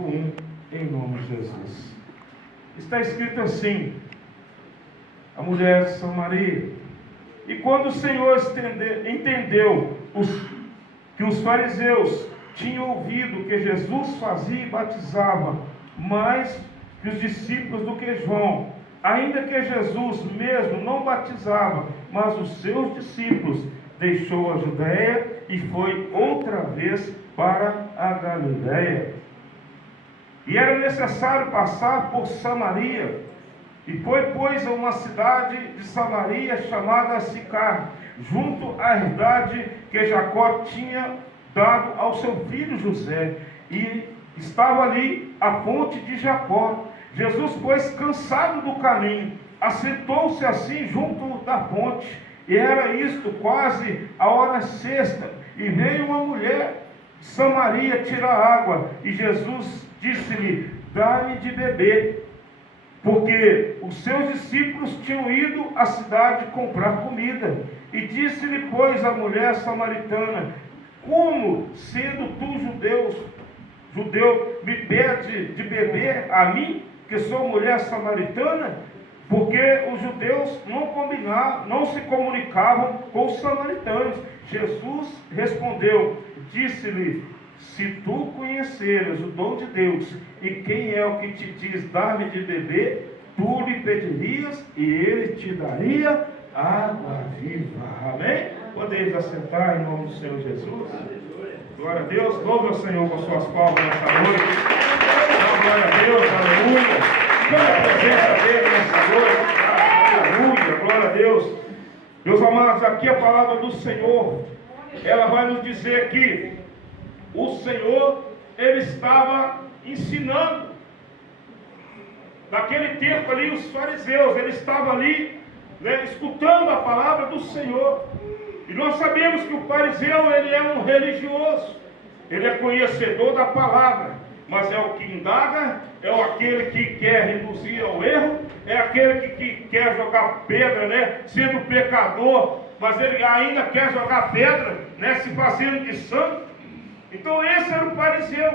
capítulo 1, em nome de Jesus. Está escrito assim: a mulher de Samaria. E quando o Senhor entendeu que os fariseus tinham ouvido que Jesus fazia e batizava mais que os discípulos do que João, ainda que Jesus mesmo não batizava, mas os seus discípulos, deixou a Judeia e foi outra vez para a Galileia. E era necessário passar por Samaria. E foi, pois, a uma cidade de Samaria chamada Sicar, junto à herdade que Jacó tinha dado ao seu filho José. E estava ali a fonte de Jacó. Jesus, pois, cansado do caminho, assentou-se assim junto da fonte. E era isto quase a hora sexta. E veio uma mulher de Samaria tirar água. E Jesus disse-lhe: dá-me de beber. Porque os seus discípulos tinham ido à cidade comprar comida. E disse-lhe, pois, a mulher samaritana: como, sendo tu judeu, me pede de beber a mim, que sou mulher samaritana? Porque os judeus não se comunicavam com os samaritanos. Jesus respondeu, disse-lhe: se tu conheceras o dom de Deus, e quem é o que te diz, dá-me de beber, tu lhe pedirias, e ele te daria água viva. Amém? Podeis assentar em nome do Senhor Jesus. Glória a Deus. Louve ao Senhor com suas palmas nessa noite. Glória a Deus, aleluia. Pela presença dele nessa noite. Aleluia, glória a Deus. Meus amados, aqui a palavra do Senhor, ela vai nos dizer que o Senhor, ele estava ensinando. Naquele tempo ali, os fariseus, ele estava ali, escutando a palavra do Senhor. E nós sabemos que o fariseu, ele é um religioso, ele é conhecedor da palavra, mas é o que indaga, é aquele que quer reduzir ao erro, é aquele que quer jogar pedra, sendo pecador, mas ele ainda quer jogar pedra, se fazendo de santo. Então esse era o fariseu,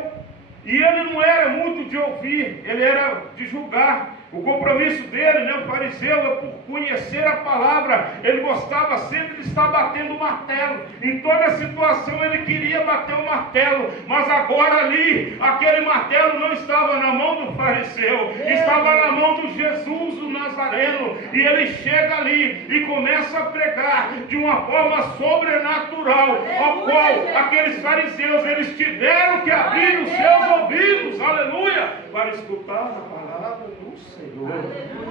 e ele não era muito de ouvir, ele era de julgar. O compromisso dele, o fariseu, é por conhecer a palavra. Ele gostava sempre de estar batendo o martelo. Em toda situação ele queria bater o martelo, mas agora ali, aquele martelo não estava na mão do fariseu, estava na mão do Jesus, o Nazareno. E ele chega ali e começa a pregar de uma forma sobrenatural, ao qual aqueles fariseus, eles tiveram que abrir os seus ouvidos, aleluia, para escutar a palavra do Senhor.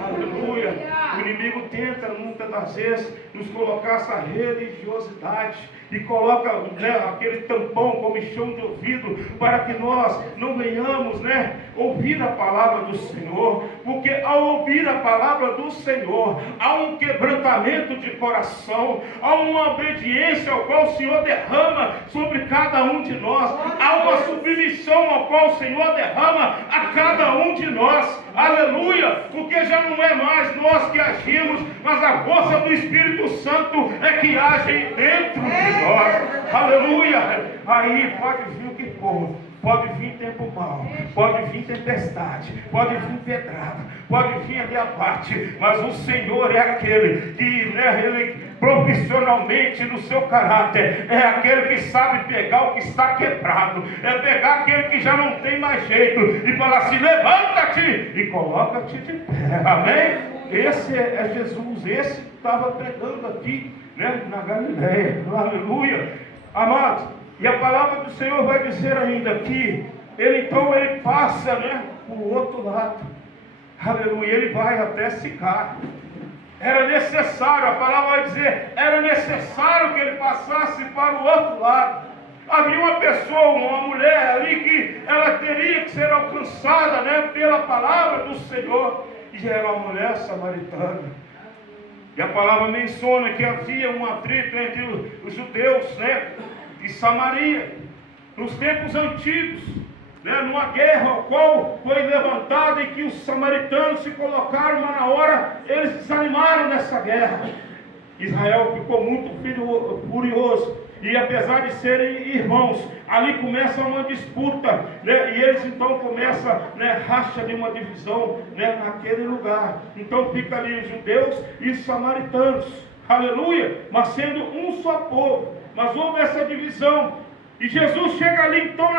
Aleluia. O inimigo tenta muitas das vezes nos colocar essa religiosidade e coloca aquele tampão como chão de ouvido, para que nós não venhamos ouvir a palavra do Senhor. Porque ao ouvir a palavra do Senhor, há um quebrantamento de coração, há uma obediência ao qual o Senhor derrama sobre cada um de nós, há uma submissão ao qual o Senhor derrama a cada um de nós. Aleluia. Porque já não é mais nós que agimos, mas a força do Espírito Santo é que age dentro de nós. Aleluia. Aí pode vir o que for, pode vir tempo mau, pode vir tempestade, pode vir pedrada, pode vir ali a parte, mas o Senhor é aquele que ele profissionalmente no seu caráter, é aquele que sabe pegar o que está quebrado, é pegar aquele que já não tem mais jeito e falar assim: levanta-te e coloca-te de pé. Amém? Esse é Jesus, esse que estava pregando aqui na Galileia. Aleluia. Amados, e a palavra do Senhor vai dizer ainda que ele passa para o outro lado. Aleluia. Ele vai até Sicar. Era necessário, a palavra vai dizer, era necessário que ele passasse para o outro lado. Havia uma pessoa, uma mulher ali que ela teria que ser alcançada pela palavra do Senhor. E era uma mulher samaritana. E a palavra menciona que havia um atrito entre os judeus e Samaria, nos tempos antigos, numa guerra ao qual foi levantada e que os samaritanos se colocaram, mas na hora eles desanimaram nessa guerra. Israel ficou muito furioso e apesar de serem irmãos, ali começa uma disputa, né? E eles então começam, né, racha de uma divisão, né, naquele lugar. Então fica ali os judeus e os samaritanos, aleluia, mas sendo um só povo. Mas houve essa divisão, e Jesus chega ali então